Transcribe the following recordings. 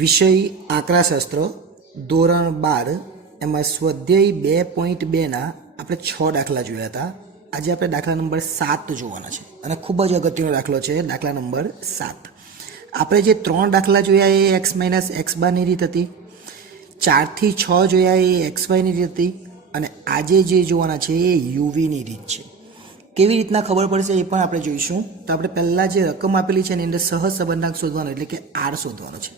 વિષય આંકડાશાસ્ત્ર ધોરણ 12 એમાં સ્વાધ્યાય 2.2ના આપણે 6 દાખલા જોયા હતા. આજે આપણે દાખલા નંબર 7 જોવાના છે અને ખૂબ જ અગત્યનો દાખલો છે દાખલા નંબર 7. આપણે જે 3 દાખલા જોયા એ x - x બારની રીત હતી, 4 થી 6 જોયા એ xy ની રીત હતી અને આજે જે જોવાના છે એ યુવીની રીત છે. કેવી રીતના ખબર પડશે એ પણ આપણે જોઈશું. તો આપણે પહેલાં જે રકમ આપેલી છે એની અંદર સહસંબંધાંક શોધવાનો એટલે કે r શોધવાનો છે,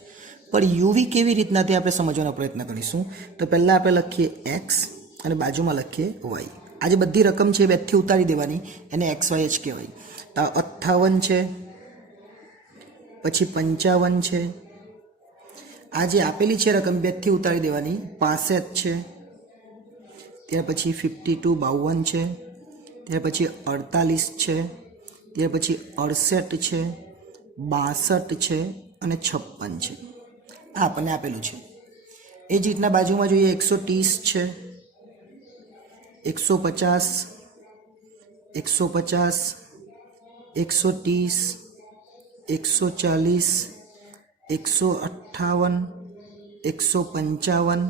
પણ યુવી કેવી રીતના તે આપણે સમજવાનો પ્રયત્ન કરીશું. તો પહેલાં આપણે લખીએ x અને બાજુમાં લખીએ y. આજે બધી રકમ છે 2 થી ઉતારી દેવાની, એને xy જ કહેવાય. તો 58 છે, પછી 55 છે. આ જે આપેલી છે રકમ 2 થી ઉતારી દેવાની, 65 છે, ત્યાર પછી 52 52 છે, ત્યાર પછી 48 છે, ત્યાર પછી 68 છે, 62 છે અને 56 છે. આ આપણને આપેલું છે. એ જ રીતના બાજુમાં જોઈએ 130 છે, 150 150 130 140 158 155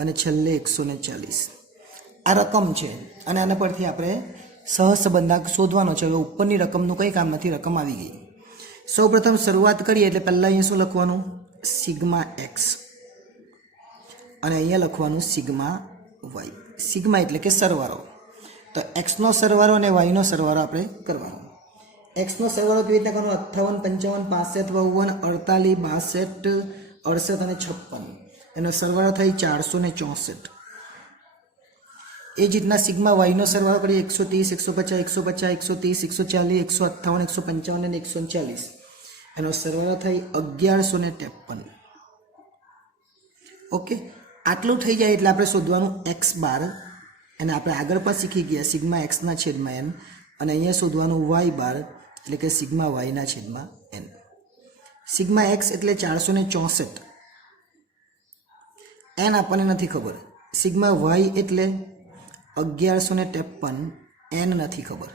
અને છેલ્લે 140. આ રકમ છે અને આના પરથી આપણે સહસંબંધાંક શોધવાનો છે. હવે ઉપરની રકમનું કંઈ કામ નથી, રકમ આવી ગઈ. સૌપ્રથમ શરૂઆત કરીએ એટલે પહેલાં અહીંયા શું લખવાનું, સિગ્મા x અને અહીંયા લખવાનું સિગ્મા y. સિગ્મા એટલે કે સરવાળો. તો xનો સરવાળો અને yનો સરવાળો આપણે કરવાનો. xનો સરવાળો કેવી રીતના કરવાનો, 58 55 65 52 48 68 અને 56. એનો સરવાળો થઈ 464. એ જ રીતના સિગ્મા yનો સરવાળો કરીએ 130 150 150 130 140 158 155 અને 140. એનો સરવાળો થઈ 1153. ઓકે, આટલું થઈ જાય એટલે આપણે શોધવાનું x બાર. અને આપણે આગળ પણ શીખી ગયા સિગ્મા xના છેદમાં n, અને અહીંયા શોધવાનું y બાર એટલે કે સિગ્મા yના છેદમાં n. સિગ્મા x એટલે 464, n આપણને નથી ખબર. સિગ્મા y એટલે 1153, n નથી ખબર.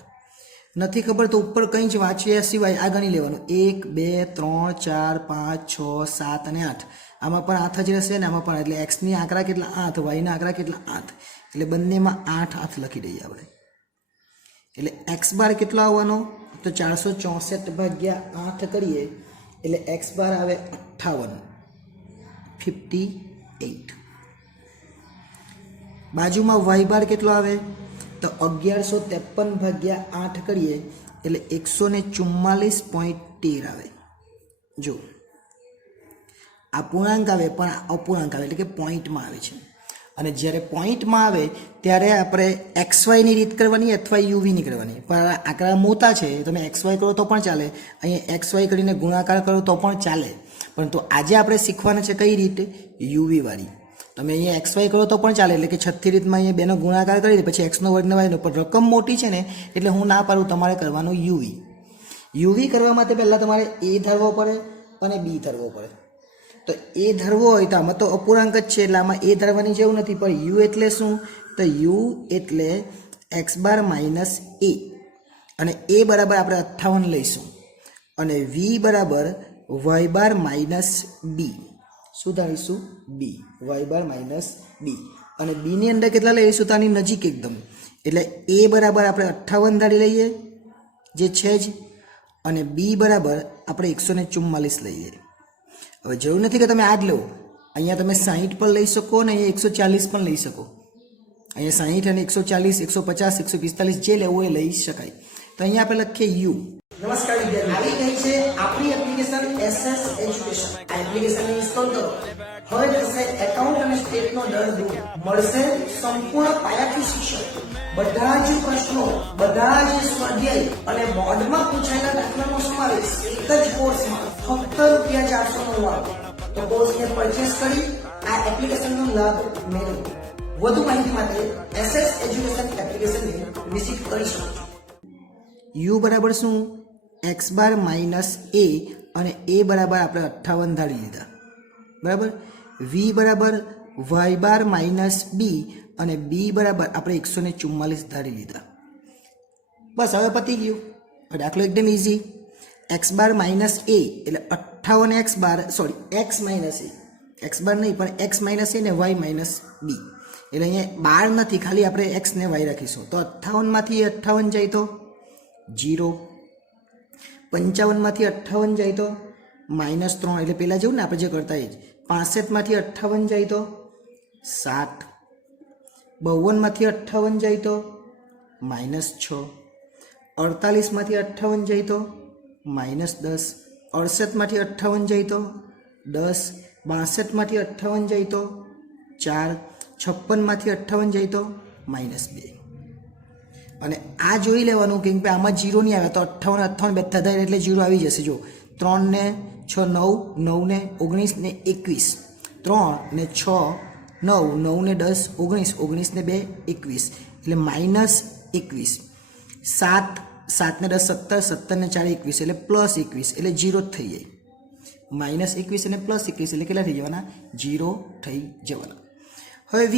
તો ઉપર કંઈ જ વાંચ્યા સિવાય આ ગણી લેવાનું. 1 2 3 4 5 6 7 અને 8. આમાં પણ 8 જ રહેશે ને આમાં પણ. એટલે એક્સની આંકડા કેટલા 8, વાયના આંકડા કેટલા 8, એટલે બંનેમાં 8 8 લખી દઈએ આપણે. એટલે એક્સ બાર કેટલો આવવાનો, તો 464 ભાગ્યા 8 કરીએ એટલે એક્સ બાર આવે 58. બાજુમાં વાય બાર કેટલો આવે, તો 1153 ભાગ્યા 8 કરીએ એટલે 144.13 આવે. જો આ પૂર્ણાંક આવે પણ અપૂર્ણાંક આવે એટલે કે પોઈન્ટમાં આવે છે. અને જ્યારે પોઈન્ટમાં આવે ત્યારે આપણે XYની રીત કરવાની અથવા યુવીની કરવાની. પણ આંકડા મોટા છે, તમે XY કરો તો પણ ચાલે, અહીંયા XY કરીને ગુણાકાર કરો તો પણ ચાલે. પરંતુ આજે આપણે શીખવાના છે કઈ રીત, યુવી વાળી. તમે અહીંયા XY કરો તો પણ ચાલે, એટલે કે 36 રીતમાં અહીંયા બેનો ગુણાકાર કરી દે, પછી x નો વર્ગ ને y નો. પણ રકમ મોટી છે ને એટલે હું ના પાડું, તમારે કરવાનું યુવી. યુવી કરવા માટે પહેલાં તમારે a ધરવો પડે અને b ધરવો પડે. તો a ધરવો હોય તો આમાં તો અપૂર્ણાંક જ છે એટલે આમાં a ધરવાની જરૂર નથી. પણ u એટલે શું, તો u એટલે x બાર માઇનસ a, અને a બરાબર આપણે 58 લઈશું, અને v બરાબર y બાર માઇનસ b. શું ધારીશું, b, y bar minus b. અને b ની અંદર કેટલા લઈશું, તો આની નજીક એકદમ. એટલે a બરાબર આપણે 58 ધારી લઈએ જે છે જ, અને b બરાબર આપણે 144 લઈએ. હવે જરૂર નથી કે તમે આ જ લો, અહીંયા તમે 60 પણ લઈ શકો ને અહીંયા 140 પણ લઈ શકો. અહીંયા 60 અને 140 150 145 જે લેવું એ લઈ શકાય. તો અહીંયા આપણે લખીએ યુ. નમસ્કાર વિદ્યાર્થીઓ, આવી ગઈ છે આપણી એપ્લિકેશન SS એજ્યુકેશન. આ એપ્લિકેશનને ઇન્સ્ટોલ કરો. હવે થશે એકાઉન્ટ અને સ્ટેટનો દર દૂર. મળશે સંપૂર્ણ પાયાથી શિક્ષણ. બધા જ પ્રશ્નો, બધા જ સ્વાધ્યાય અને બોર્ડમાં પૂછાયેલા દાખલાનો સમાવેશ એક જ કોર્સમાં ફક્ત ₹499. તો કોર્સને પરચેસ કરી આ એપ્લિકેશનનો લાભ મેળવો. વધુ માહિતી માટે SS એજ્યુકેશન એપ્લિકેશનને વિઝિટ કરી શકો છો. યુ બરાબર શું, x બાર માઇનસ a, અને a બરાબર આપણે 58 ધારી લીધા, બરાબર. v બરાબર y બાર માઇનસ b, અને b બરાબર આપણે 144 ધારી લીધા. બસ હવે પતી ગયું. દાખલો એકદમ ઇઝી. એક્સ બાર માઇનસ એ એટલે 58 x bar sorry x minus એ એક્સ બાર નહીં પણ એક્સ માઇનસ એ ને વાય માઇનસ બી એટલે અહીંયા બાર નથી ખાલી આપણે એક્સ ને વાય રાખીશું તો 58માંથી 58 જાય તો 0 55માંથી 58 જાય તો -3 એટલે પહેલાં જેવું ને આપણે જે કરતા એ જ 65માંથી 58 જાય તો 7 52માંથી 58 જાય તો -6 48માંથી 58 જાય તો -10 68માંથી 58 જાય તો 10 62માંથી 58 જાય તો 4 56માંથી 58 જાય તો -2 અને આ જોઈ લેવાનું કેમ કે આમાં 0 નહીં આવે તો 58 બેઠા થાય એટલે 0 આવી જશે જો 3 ને 6 9 9 ને 19 ને 21 3 ને 6 9 9 ને 10 19 19 ને 2 21 એટલે -21 7 7 ને 10 17 17 ને 4 21 એટલે +21 એટલે 0 જ થઈ જાય -21 અને +21 એટલે કેટલા થઈ જવાના 0 થઈ જવાના હવે v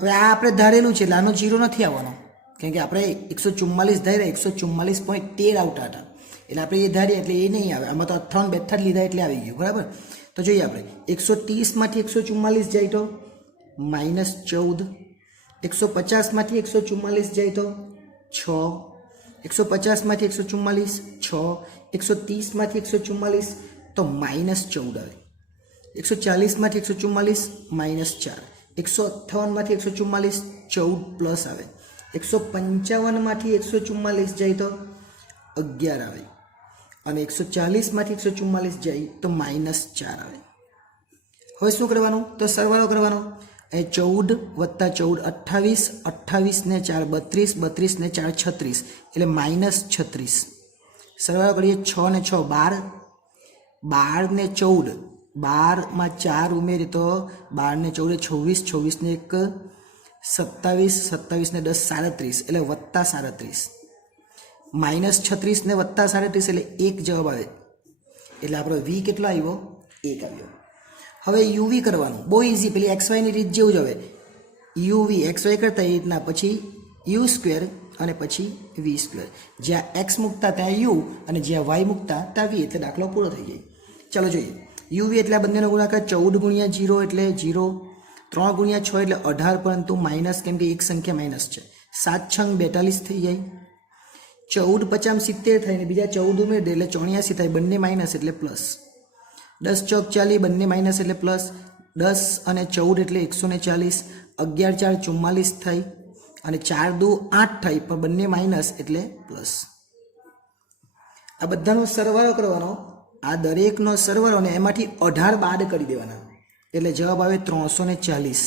હવે આ આપણે ધારેલું છે એટલે આનો 0 નથી આવવાનો કેમ કે આપણે 144 ધાર્યા 144.13 આવતા હતા એટલે આપણે એ ધારીએ એટલે એ નહીં આવે આમાં તો 58 બેઠા જ લીધા એટલે આવી ગયું બરાબર તો જોઈએ આપણે 130માંથી 144 જાય તો -14 150માંથી 144 જાય તો 6 150માંથી 144 6 130માંથી 144 તો -14 આવે 140માંથી 144 -4 158માંથી 144 14 પ્લસ આવે 155માંથી 144 જાય તો 11 આવે અને 140માંથી 144 જાય તો -4 આવે હવે શું કરવાનું તો સરવાળો કરવાનો એ 14 + 14 28 28 ને 4 32 32 ને 4 36 એટલે -36 સરવાળો કરીએ 6 ને 6 12 12 ને 14 12 માં 4 ઉમેરી તો 12 ને 14 26 26 ને 1 27 27 ને 10 37 એટલે +37 -36 ને +37 એટલે 1 જવાબ આવે એટલે આપણો v કેટલો આવ્યો 1 આવ્યો હવે uv કરવાનું બહુ ઇઝી પેલી xy ની રીત જેવું જ હવે uv xy કરતા એ રીતના પછી u² અને પછી v². જ્યાં x મૂકતા ત્યાં u અને જ્યાં y મૂકતા ત્યાં v એટલે દાખલો પૂરો થઈ જાય. ચાલો જોઈએ. uv એટલે આ બંનેનો ગુણાકાર 14 × 0 એટલે 0, 3 × 6 એટલે 18 પરંતુ માઇનસ કેમ કે એક સંખ્યા માઇનસ છે. 7 × 6 42 થઈ જાય. 14 × 5 70 થાય ને બીજા 14 ઉમેરી દે એટલે 84 થાય. બંને માઇનસ એટલે પ્લસ. 10 × 4 40 બંને માઇનસ એટલે પ્લસ. 10 અને 14 એટલે 140. 11 × 4 44 થાય અને 4 × 2 8 થાય પણ બંને માઇનસ એટલે પ્લસ. આ બધાનો સરવાળો કરવાનો. આ દરેકનો સરવાળો ને એમાંથી 18 બાદ કરી દેવાના એટલે જવાબ આવે 340.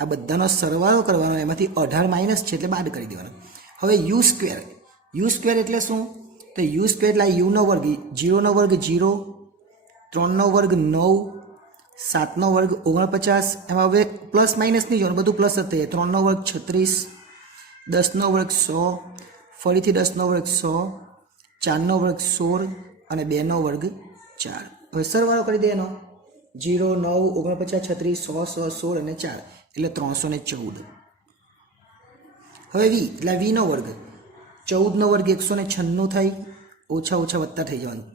આ બધાનો સરવાળો કરવાનો એમાંથી 18 માઇનસ છે એટલે બાદ કરી દેવાનો. હવે u² એટલે શું? તો u² એટલે u નો વર્ગ, 0 નો વર્ગ 0, 3 નો વર્ગ 9, 7 નો વર્ગ 49. એમાં હવે પ્લસ માઇનસ નહીં જોવાનું, બધું પ્લસ જ થઈ જાય. 3 નો વર્ગ 36, 10 નો વર્ગ 100, ફરીથી 10 નો વર્ગ 100, 4 નો વર્ગ 16 અને 2 નો વર્ગ 4. હવે સરવાળો કરી દે એનો 0, 9, 49, 36, 100, 100, 16 અને 4 એટલે 314. હવે v એટલે v નો વર્ગ, 14 નો વર્ગ 196 થાય, ઓછા ઓછા વત્તા થઈ જવાનું.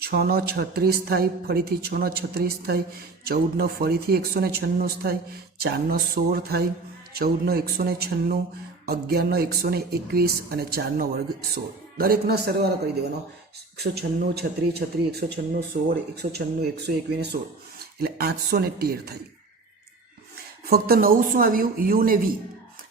6 નો 36 થાય, ફરીથી 6 નો 36 થાય, 14 નો ફરીથી 196 થાય, 4 નો 16 થાય, 14 નો 196, 11 નો 121 અને 4 નો વર્ગ 16. દરેકનો સરવાળો કરી દેવાનો. 196, 36, 36, 196, 16, 196, 121 16 એટલે 813 થાય. ફક્ત નવું શું આવ્યું? u ને v.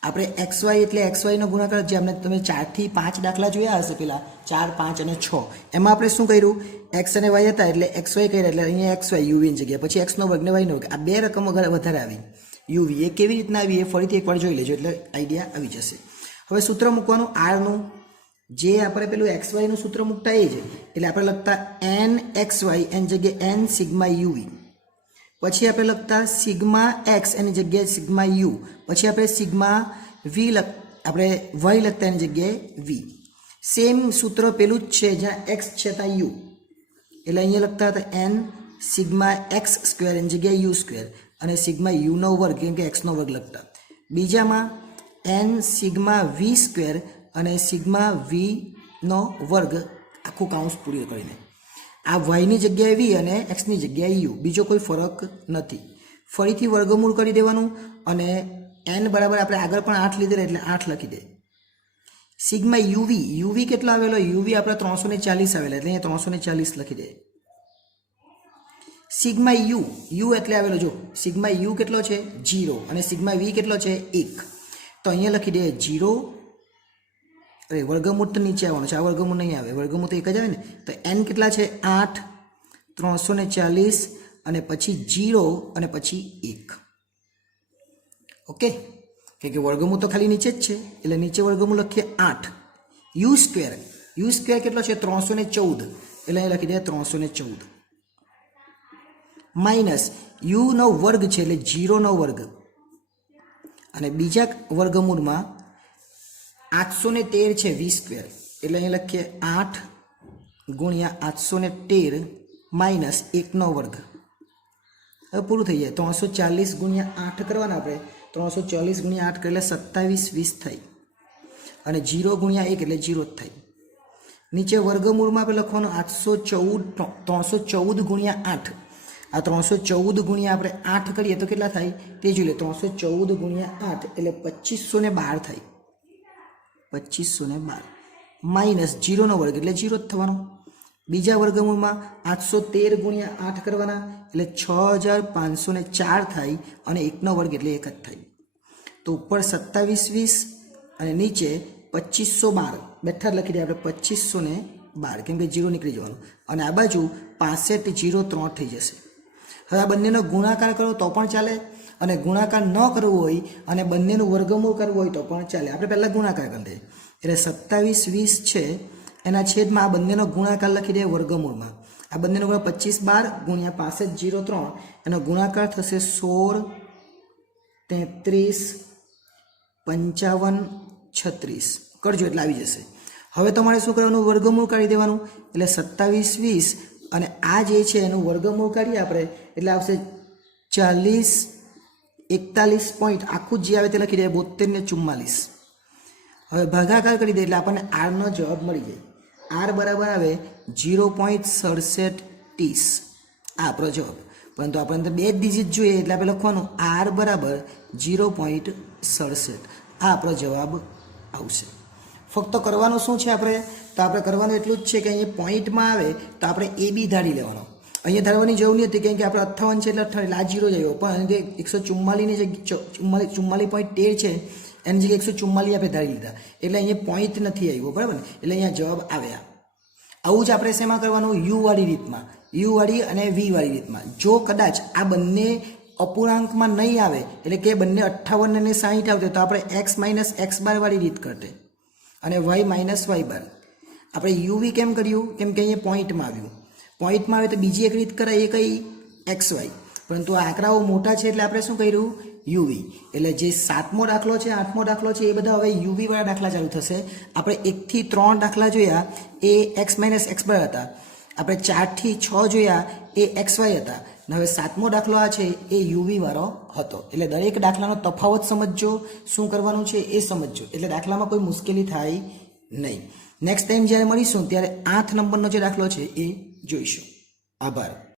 આપણે xy એટલે xy નો ગુણાકાર જે આપણે તમે 4 થી 5 દાખલા જોયા હશે પેલા 4, 5 અને 6 એમાં આપણે શું કર્યું? x અને y હતા એટલે xy કર્યા એટલે અહીંયા xy uv ની જગ્યાએ પછી x નો વર્ગ ને y નો વર્ગ આ બે રકમ વધારે આવી uv. એ કેવી રીતના આવી એ ફરીથી એકવાર જોઈ લેજો એટલે આઈડિયા આવી જશે. હવે સૂત્ર મૂકવાનું r નું, જે આપણે પેલું xy નું સૂત્ર મૂકતા એ જ એટલે આપણે લખતા nxy એની જગ્યાએ n સિગ્મા uv, પછી આપણે લખતા સિગ્મા x એની જગ્યાએ સિગ્મા u, પછી આપણે સિગ્મા v આપણે y લખતા એની જગ્યાએ v. સેમ સૂત્ર પેલું જ છે, જ્યાં x છે ત્યાં u એટલે અહીંયા લખતા હતા n સિગ્મા x સ્ક્વેર એની જગ્યાએ u સ્ક્વેર અને સિગ્મા u નો વર્ગ કેમ કે x નો વર્ગ લખતા. બીજામાં n સિગ્મા v સ્ક્વેર અને સિગ્મા v નો વર્ગ આખું કાઉન્સ પૂરી કરીને. આ વાયની જગ્યાએ વી અને એક્સની જગ્યાએ યુ, બીજો કોઈ ફરક નથી. ફરીથી વર્ગમૂળ કરી દેવાનું અને એન બરાબર આપણે આગળ પણ 8 લીધેલા એટલે 8 લખી દે. સિગ્મા યુવી, યુવી કેટલો આવેલો? યુવી આપણે 340 આવેલા એટલે અહીંયા 340 લખી દે. સિગ્મા યુ, યુ એટલે આવેલો જો સિગ્મા યુ કેટલો છે 0 અને સિગ્મા વી કેટલો છે 1, તો અહીંયા લખી દે 0. અરે વર્ગમૂળ તો નીચે આવવાનું છે, આ વર્ગમૂળ નહીં આવે, વર્ગમૂળ તો એક જ આવે ને. તો એન કેટલા છે 8, 340 અને પછી 0 અને પછી 1. ઓકે, કે વર્ગમૂળ તો ખાલી નીચે જ છે એટલે નીચે વર્ગમૂળ લખીએ 8. યુ સ્ક્વેર, યુ સ્ક્વેર કેટલો છે 314 એટલે અહીં લખી દે 314 માઇનસ યુનો વર્ગ છે એટલે 0નો વર્ગ અને બીજા વર્ગમૂળમાં 813 છે વી સ્ક્વેર એટલે અહીં લખીએ 8 ગુણ્યા 813 માઇનસ 1નો વર્ગ. હવે પૂરું થઈ જાય. 340 ગુણ્યા 8 કરવાના આપણે, 340 ગુણ્યા 8 એટલે 27 20 થાય અને 0 ગુણ્યા 1 એટલે 0 જ થાય. નીચે વર્ગમૂળમાં આપણે લખવાનું 314 ગુણ્યા 8. આ 314 ગુણ્યા આપણે 8 કરીએ તો કેટલા થાય તે જોઈ લે. 314 ગુણ્યા 8 એટલે 2512 થાય. 2512 માઇનસ 0નો વર્ગ એટલે 0 જ થવાનો. બીજા વર્ગમૂળમાં 813 ગુણ્યા 8 કરવાના એટલે 6504 થાય અને 1નો વર્ગ એટલે 1 જ થાય. તો ઉપર 27 20 અને નીચે 2512 બેઠા લખી દઈએ આપણે 2512 કેમ કે 0 નીકળી જવાનું અને આ બાજુ 6503 થઈ જશે. હવે આ બંનેનો ગુણાકાર કરો તો પણ ચાલે અને ગુણાકાર ન કરવો હોય અને બંનેનું વર્ગમૂળ કરવું હોય તો પણ ચાલે. આપણે પહેલાં ગુણાકાર કરી દઈએ એટલે 27 20 છે એના છેદમાં આ બંનેનો ગુણાકાર લખી દઈએ વર્ગમૂળમાં. આ બંનેનો ગુણાકાર 2512 ગુણ્યા 6503 એનો ગુણાકાર થશે 16 33 55 36 કરજો એટલે આવી જશે. હવે તમારે શું કરવાનું? વર્ગમૂળ કાઢી દેવાનું એટલે 27 20 અને આ જે છે એનું વર્ગમૂળ કાઢીએ આપણે એટલે આવશે 40 41 પોઈન્ટ આખું જે આવે તે લખી દે 72 ને 44. હવે ભાગાકાર કરી દે એટલે આપણને આરનો જવાબ મળી જાય. આર બરાબર આવે 0.6730 આ આપણો જવાબ. પરંતુ આપણે તો 2 ડિજિટ જોઈએ એટલે આપણે લખવાનું આર બરાબર 0.67 આ આપણો જવાબ આવશે. ફક્ત કરવાનું શું છે આપણે? તો આપણે કરવાનું એટલું જ છે કે અહીંયા પોઈન્ટમાં આવે તો આપણે એ બી ધારી લેવાનો. અહીંયા ધારવાની જરૂર નહીં હતી કેમ કે આપણે 58 છે એટલે 58 એટલે આ 0 જ આવ્યો, પણ 144ની જે 44.13 છે એની જગ્યાએ 144 આપણે ધારી લીધા એટલે અહીંયા પોઈન્ટ નથી આવ્યો, બરાબર ને? એટલે અહીંયા જવાબ આવ્યા. આવું જ આપણે શેમાં કરવાનું? યુ વાળી રીતમાં, યુ વાળી અને વી વાળી રીતમાં. જો કદાચ આ બંને અપૂર્ણાંકમાં નહીં આવે એટલે કે બંને 58 અને 60 આવતે તો આપણે x માઇનસ એક્સ બાર વાળી રીત કરતે અને y માઇનસ વાય બાર. આપણે યુવી કેમ કર્યું? કેમ કે અહીંયા પોઈન્ટમાં આવ્યું. પોઈન્ટમાં આવે તો બીજી એક રીત કરાય, એ કઈ? X Y. પરંતુ આ આંકડાઓ મોટા છે એટલે આપણે શું કર્યું? યુવી. એટલે જે 7મો દાખલો છે 8મો દાખલો છે એ બધા હવે યુવી વાળા દાખલા ચાલુ થશે. આપણે 1 થી 3 દાખલા જોયા એ એક્સ માઇનસ એક્સ બાર હતા. આપણે 4 થી 6 જોયા એ એક્સ વાય હતા. હવે 7મો દાખલો આ છે એ યુવી વાળો હતો. એટલે દરેક દાખલાનો તફાવત સમજજો, શું કરવાનું છે એ સમજજો, એટલે દાખલામાં કોઈ મુશ્કેલી થાય નહીં. નેક્સ્ટ ટાઈમ જ્યારે મળીશું ત્યારે 8 નંબરનો જે દાખલો છે એ જોઈશું. આભાર.